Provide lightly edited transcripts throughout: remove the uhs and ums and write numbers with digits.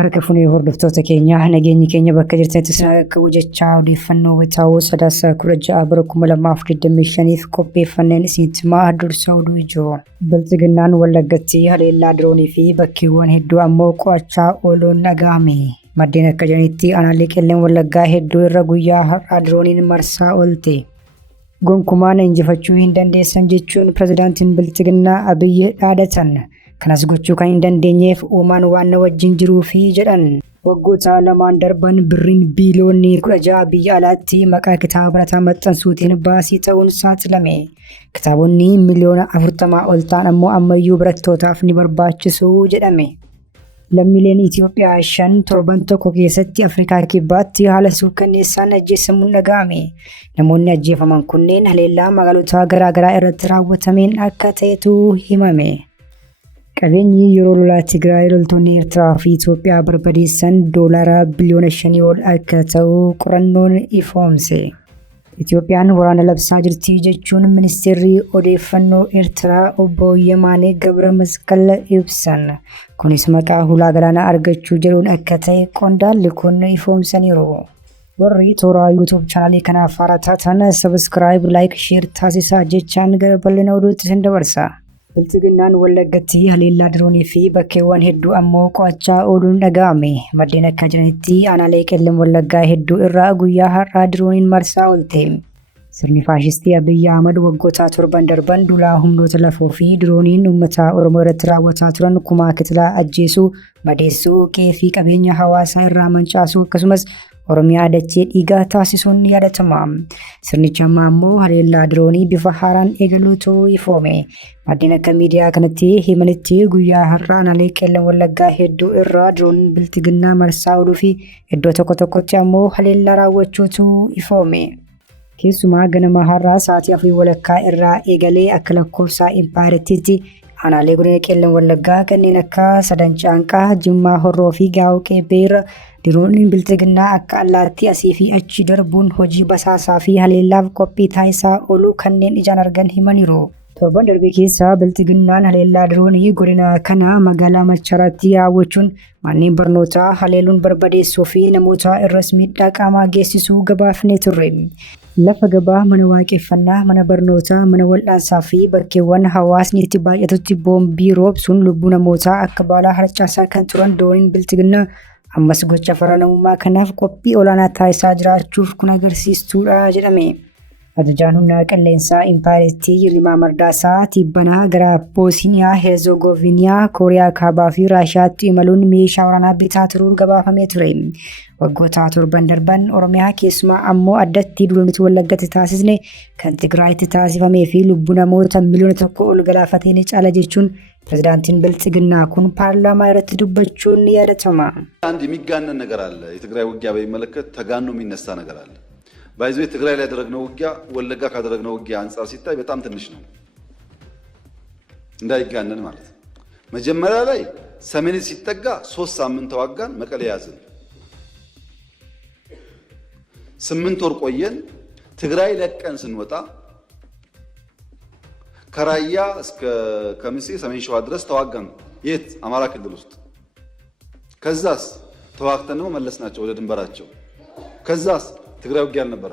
Harka funee hordoftoota keenyaa nageenyi keenya bakka jirtanitti akka hojjechaa odeeffannoo wayitaawoo sadaasa 16 bara 2025 qopheeffanneen isinitti himaa dursa oduu ijoo. Bilchiginnaan Wallaggaatti haleellaa diroonii fi bakkeewwan hedduu ammoo qo'achaa ooluun dhaga'ame. Maddeen akka jedhanitti aanaalee qelleen Wallaggaa hedduu irra guyyaa har'aa dirooniin marsaa oolte. Gonkumaan injifachuu hin dandeessan jechuun pirezidaantiin Bilchiginnaa Abiyyi dhaadatan. Kanas gochuu kan hin dandeenyeef uumaan waan wajjin jiruu fi jedhan. Waggoota lamaan darban birriin biiliyoonii 16 biyya alaatti maqaa kitaaba barataa maxxansuutiin baasii ta'uun saaxilame. Kitaabonni miliyoona 40 ol ta'an ammoo ammayyuu barattootaaf ni barbaachisu jedhame. Lammiileen Itoophiyaa 5-7 keessatti Afrikaa kibbaatti haala suukkanneessaan ajjeesamuun dhaga'ame. Namoonni ajjeefaman kunneen haleellaa magaalota garaagaraa irratti raawwatameen akka ta'etu himame. Qabeenyi yeroo lolaa Tigraay loltoonni Eertiraa fi Itoophiyaa barbadeessan doolaara biliyoona 5 ol akka ta'u qorannoon ifoomse. Itoophiyaan waraana labsaa jirti jechuun ministeerri odeeffannoo Eertiraa obbo Yemaanee Gabra Masqal ibsan. Kunis maqaa hulaa galaanaa argachuu jedhuun akka ta'e qondaalli kun ifoomsaniiru. Warri toora YouTube chaanalii kanaaf haaraa taatan subscribe, like, share taasisaa jechaan gara bal'ina oduutti sin dabarsa. Bilchiginnaan Wallaggaatti haleellaa diroonii fi bakkeewwan hedduu ammoo qo'achaa ooluun dhaga'ame. Maddeen akka jedhanitti aanaalee qelleen Wallaggaa hedduu irraa guyyaa har'aa dirooniin marsaa oolte. Sirni faashistii Abiyyi Ahmad waggoota 7 darban duulaa humnoota lafoo fi dirooniin uummata Oromoo irratti raawwataa turan kumaa kitilaa ajjeesuu, madeessuu, qe'ee fi qabeenya hawaasaa irraa mancaasuu akkasumas Oromiyaa dachee dhiigaa taasisuun ni yaadatama. Sirnichi amma ammoo haleellaa diroonii bifa haaraan eegaluutu ifoome. Maddeen akka miidiyaa kanatti himanitti guyyaa har'aa aanaalee qelleen Wallaggaa hedduu irraa dirooniin Bilchiginnaa marsaa ooluu fi iddoo tokko tokkotti ammoo haleellaa raawwachuutu ifoome. Keessumaa ganama har'aa sa'aatii 4 irraa eegalee akka lakkoofsa Impaayiretiitti aanaalee godina qelleen Wallaggaa kanneen akka Sadancaanqaa, Jimmaa Horroo fi Gaa'oo Qeebbee irra dirooniin Bilchiginnaa akka allaattii asii fi achi darbuun hojii basaasaa fi haleellaaf qophii taasisaa ooluu kanneen ijaan argan himaniiru. Torban darbe keessa Bilchiginnaan haleellaa diroonii godina kana magaalaa Macharaatti raawwachuun manneen barnootaa haleeluun barbadeessuu fi namoota irras miidhaa qaamaa geessisuu gabaafnee turre. Lafa gabaa, mana waaqeffannaa, mana barnootaa, mana wal'aansaa fi bakkeewwan hawaasni itti baay'atutti boombii roobsuun lubbuu namootaa akka baalaa harcaasaa kan turan dirooniin Bilchiginnaa ammas gocha farra namummaa kanaaf qophii olaanaa taasisaa jiraachuuf kun agarsiistuudha jedhame. Ajajaan humna qilleensaa Impaayirtii Yirimaa Mardaasaa Tibbanaa gara Boosniyaa, Herzegoviniyaa, Kooriyaa Kaabaa fi Raashiyaatti imaluun meeshaa waraanaa bitaa turuun gabaafamee ture. Waggoota 7 darban Oromiyaa keessumaa ammoo addatti duulonni Wallaggaatti taasisne kan Tigraayitti taasifamee fi lubbuu namoota miliyoona 1 ol galaafatee ni caala jechuun pirezidaantiin Bilchiginnaa kun ፓርላማ irratti dubbachuun ያደተማ አንድ የሚጋነን ነገር አለ። የትግራይ ውጊያ በሚመለከት ተጋኖ የሚነሳ ነገር አለ። ባይዞ የትግራይ ላይ ያደረግነው ውጊያ ወለጋ ካደረግነው ውጊያ አንፃር ሲታይ በጣም ትንሽ ነው። እንዳይጋነን ማለት መጀመሪያ ላይ ሰሜን ሲጠጋ 3 ሳምንት ተዋጋን፣ መቀሌ ያዝን። 8 ወር ቆየን። ትግራይ ለቀን ስንወጣ ከራያ እስከ ከሚሴ ሰሜን ሸዋ ድረስ ተዋጋን። የት? አማራ ክልል ውስጥ። ከዛስ ተዋግተን ነው መለስናቸው ወደ ድንበራቸው። ከዛስ ትግራይ ውጊያ አልነበረ።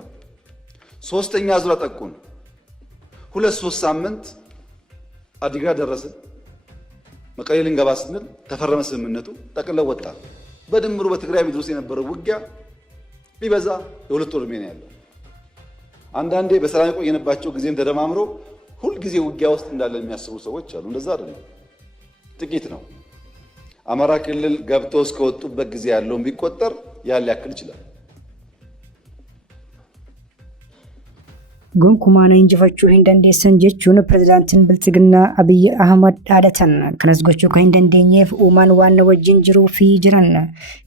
ሶስተኛ ዙር አጠቁን። 2-3 ሳምንት አዲጋ ደረስን። መቀሌ ልንገባ ስንል ተፈረመ ስምምነቱ፣ ጠቅልለው ወጣ። በድምሩ በትግራይ ምድር ውስጥ የነበረው ውጊያ ቢበዛ የ2 ወር ነው ያለው። አንዳንዴ በሰላም የቆየንባቸው ጊዜም ተደማምሮ ሁሉ ጊዜ ውጊያ ውስጥ እንዳለን የሚያስቡ ሰዎች አሉ። እንደዛ አይደለም፣ ጥቂት ነው። አማራ ክልል ገብተው እስከወጡበት ጊዜ ያለውን ቢቆጠር ያለ ያክል ይችላል። Gonkumaan injifachuu hin dandeessan jechuun pirezidaantiin Bilchiginnaa Abiyyi Ahmad dhaadatan. Kanas gochuu kan hin dandeenyeef uumaan waan wajjin jiruu fi jiran.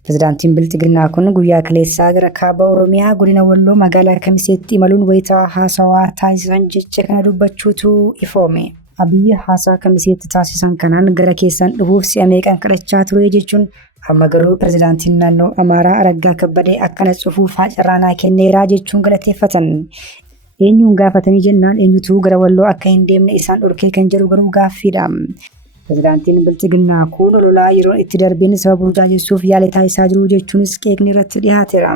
Pirezidaantiin Bilchiginnaa kun guyyaa kaleessaa gara kaaba Oromiyaa godina Walloo magaalaa Kamiseetti imaluun wayitaa haasawaa taasisan jecha kana dubbachuutu ifoome. Abiyyi haasaa Kamiseetti taasisan kanaan gara keessan dhufuuf si'a meeqan kadhachaa ture jechuun amma garuu pirezidaantiin naannoo Amaaraa Araggaa Kabbadee akkana cufuuf carraa kenneeraa jechuun galateeffatan. Eenyuun gaafatanii jennaan eenyutu gara Walloo akka hin deemne isaan dhorkee kan jedhu garuu gaaffiidha. Pirezidaantiin Bilxiginnaa kun lolaa yeroo itti darbeen sababa burjaajessuuf yaalii taasisaa jiru jechuunis qeeqni irratti dhiyaateera.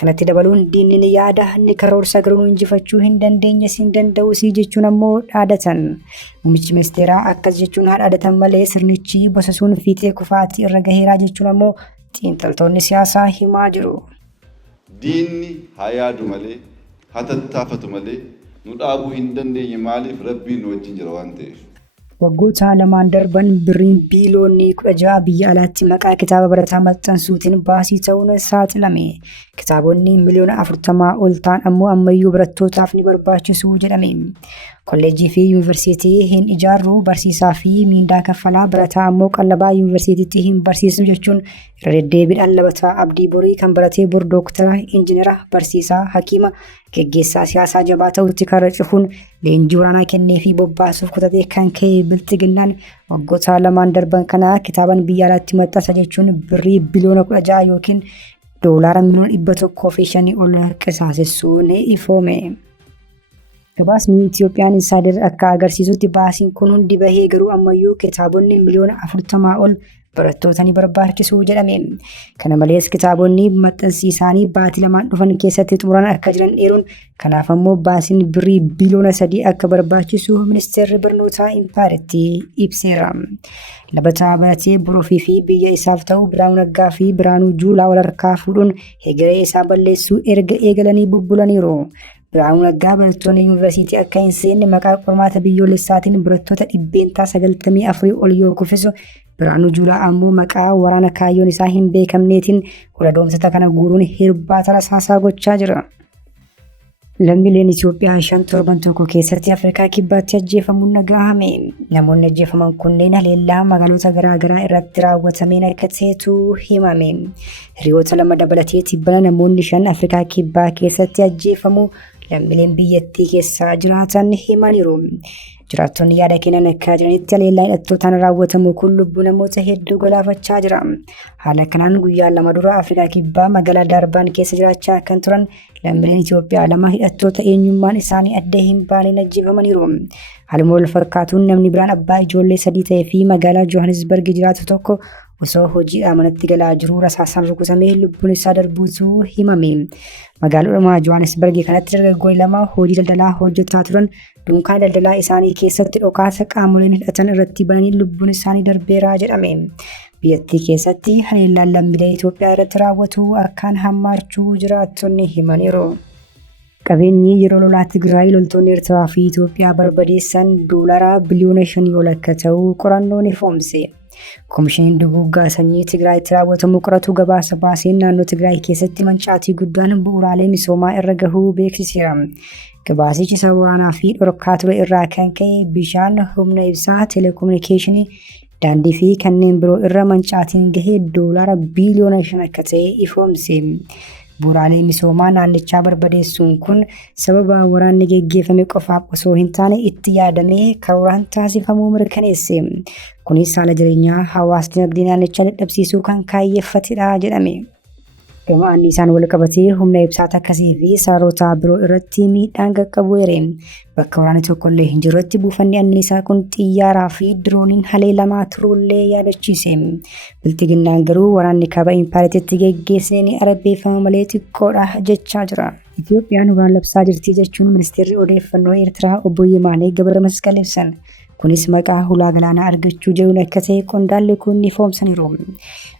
Kanatti dabaluun diinni yaada inni karoorsa garuu injifachuu hin dandeenye siin danda'us jechuun ammoo dhaadatan. Muummichi ministeeraa akkas jechuun haa dhaadatan malee sirnichi bosasuun fiixee kufaatii irra gaheeraa jechuun ammoo xiinxaltoonni siyaasaa himaa jiru. Diinni haa yaadu malee haa tattaafatu malee nu dhaabuu hin dandeenye maaliif rabbiin nu wajjin jira waan ta'eef. Waggoota lamaan darban birriin biiliyoonii 16 biyya alaatti maqaa kitaaba barataa maxxansuutiin baasii ta'uun saaxilame. Kitaabonni miliyoona 40 ol ta'an ammoo ammayyuu barattootaaf ni barbaachisu jedhame. Kolleejjii fi yuunivarsiitii hin ijaarru barsiisaa fi miindaa kaffalaa barataa ammoo qallabaa yuunivarsiitiitti hin barsiisnu jechuun irra deddeebiidhaan Labataa Abdii Borii kan baratee bor dooktara, injiinara, barsiisaa, hakiima, geggeessaa siyaasaa jabaa ta'utti karra cufuun leenjii waraanaa kennee fi bobbaasuuf kutatee kan ka'e Bilxiginnaan waggoota lamaan darban kana kitaaban biyya alaatti maxxansa jechuun birrii biliyoona 16 yookiin doolaara miliyoona 105 ol qisaasessuun ifoome. Gabaasni Itiyoophiyaan Insaader akka agarsiisutti baasiin kun hundi bahee garuu ammayyuu kitaabonni miliyoona 40 ol barattoota ni barbaachisu jedhame. Kana malees kitaabonni maxxansi isaanii baatii lamaan dhufan keessatti xumuran akka jiran eeruun kanaaf ammoo baasiin birrii biliyoona 3 akka barbaachisu ministeerri barnootaa Impaayeritti ibseera. Labataa baratee borofii fi biyya isaaf ta'u Biraanuu Naggaa fi Biraanuu Juulaa wal harkaa fuudhuun hegeree isaa balleessuu erga eegalanii bubbulaniiru. Biraanuu Naggaa barattoonni yuunivarsiitii akka hin seenne maqaa qormaata biyyoolessaatiin barattoota 94 ol yoo kuffisu, Biraanuu Juulaa ammoo maqaa waraana kaayyoon isaa hin beekamneetiin waradoomsota kana guuruun hirbaata rasaasaa gochaa jira. Lammiileen Itoophiyaa 5 torban tokko keessatti Afrikaa kibbaatti ajjeefamuun dhagahame. Namoonni ajjeefaman kunneen haleellaa magaalota garaagaraa irratti raawwatameen akka ta'etu himame. Hiriyoota lama dabalatee tibbana namoonni 5 Afrikaa kibbaa keessatti ajjeefamu lammiileen biyyattii keessa jiraatan himaniiru. Jiraattonni yaada kennan akka jiranitti haleellaan hidhattootaan raawwatamu kun lubbuu namoota hedduu galaafachaa jira. Haala kanaan guyyaa lama dura Afrikaa kibbaa magaalaa Darbaan keessa jiraachaa kan turan lammiileen Itoophiyaa lama hidhattoota eenyummaan isaanii adda hin baaneen ajjeefamaniiru. Haaluma wal fakkaatuun namni biraan abbaa ijoollee 3 ta'ee fi magaalaa Johannesburg jiraatu tokko osoo hojiidhaa manatti galaa jiruu rasaasaan rukutamee lubbuun isaa darbuutu himame. Magaalaa Johannesburg kanatti dargaggoonni 2 hojii daldalaa hojjetaa turan dunkaana daldalaa isaanii keessatti dhokaasa qaamoleen hidhatan irratti bananii lubbuun isaanii darbeera jedhame. Biyyattii keessatti haleellaan lammiilee Itoophiyaa irratti raawwatu akkaan hammaachuu jiraattonni himaniiru. Qabeenyi yeroo lolaa Tigraay loltoonni Eertiraa fi Itoophiyaa barbadeessan doolaara biliyoona 5 ol akka ta'u qorannoon ifoomse. Koomishiniin duguuggaa sanyii Tigraayitti raawwatamu qoratu gabaasa baaseen naannoo Tigraay keessatti mancaatii guddaan bu'uuraalee misoomaa irra gahuu beeksiseera. Gabaasichi sababa waraanaa fi dhorkaa ture irraa kan ka'e bishaan, humna ibsaa, teleekominikeeshinii, daandii fi kanneen biroo irra mancaatiin gahee doolaara biliyoona 5 akka ta'e ifoomse. Bu'uuraalee misoomaa naannichaa barbadeessuun kun sababa waraanni geggeeffame qofaaf osoo hin taane itti yaadamee karooraan taasifamuu mirkaneesse. Kunis haala jireenyaa hawaasa dinagdee naannichaa dadhabsiisuu kan kaayyeeffatedha jedhame. Gama anniisaan wal qabatee humna ibsaa akkasii fi saroota biroo irratti miidhaan qaqqabu eere. Bakka waraanni tokkollee hin jirretti buufanni anniisaa kun xiyyaaraa fi dirooniin haleelamaa turuullee yaadachiise. Bilxiginnaan garuu waraanni kaaba Impaayeritti geggeessee ni arabeeffama malee xiqqoodha jechaa jira. Itiyoophiyaan waraana labsaa jirti jechuun ministeerri odeeffannoo Eertiraa obbo Yemaanee Gabramasqal ibsan. Kunis maqaa hulaa galaanaa argachuu jedhuun akka ta'e qondaalli kun ifoomsaniiru.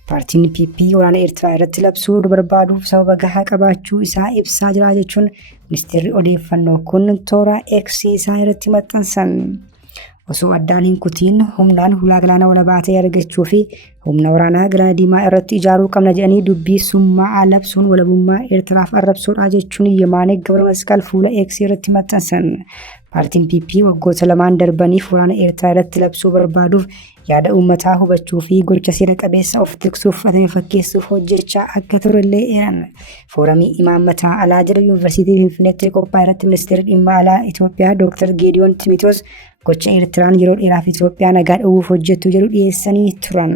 Paartiin PP waraana Eertiraa irratti labsuu barbaaduuf sababa gahaa qabaachuu isaa ibsaa jira jechuun ministeerri odeeffannoo kun toora X isaa irratti maxxansan. Osoo addaan hin kutiin humnaan hulaa galaanaa walabaa ta'e argachuu fi humna waraanaa galaana diimaa irratti ijaaruu qabna jedhanii dubbii summaa labsuun walabummaa Eertiraaf arrabsuudha jechuun Yemaanee Gabramasqal fuula X irratti maxxansan. Paartiin PP waggoota lamaan darbaniif waraana Eertiraa irratti labsuu barbaaduuf yaada uummataa hubachuu fi gocha seera qabeessa of tiksuuf fudhatame fakkeessuuf hojjechaa akka turellee eeran. Fooramii imaammataa alaa jedha yuunivarsiitii Finfinneetti qophaa'e irratti ministeerri dhimma alaa Itoophiyaa Dr. Geediyoon Timiitoos gocha Eertiraan yeroo dheeraaf Itoophiyaa nagaa dhowwuuf hojjettu jedhu dhiyeessanii turan.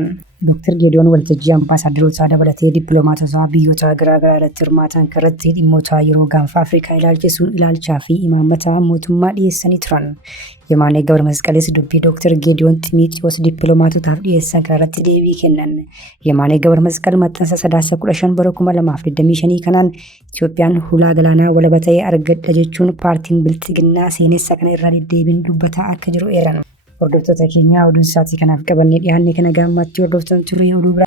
Dr. Geediyoon waltajjii ambaasaaddaroota dabalatee dippiloomaatota biyyoota garaagaraa irratti hirmaatan irratti dhimmoota yeroo gaanfa Afrikaa ilaalchisuun ilaalchaa fi imaammata mootummaa dhiyeessanii turan. Yemaanee Gabramasqalis dubbii Dr. Geediyoon Ximiitiyoos dippiloomaatotaaf dhiyeessan irratti deebii kennan. Yemaanee Gabramasqal maxxansa 9/5/2025 kanaan Itoophiyaan hulaa galaanaa walaba ta'ee argadha jechuun paartiin bilxiginnaa seenessa kana irra deddeebiin dubbataa akka jiru eeran. Hordoftoota keenya oduun isaatii kanaaf qabannee dhiyaanne kana gammachuu hordoftan turre oduu bira.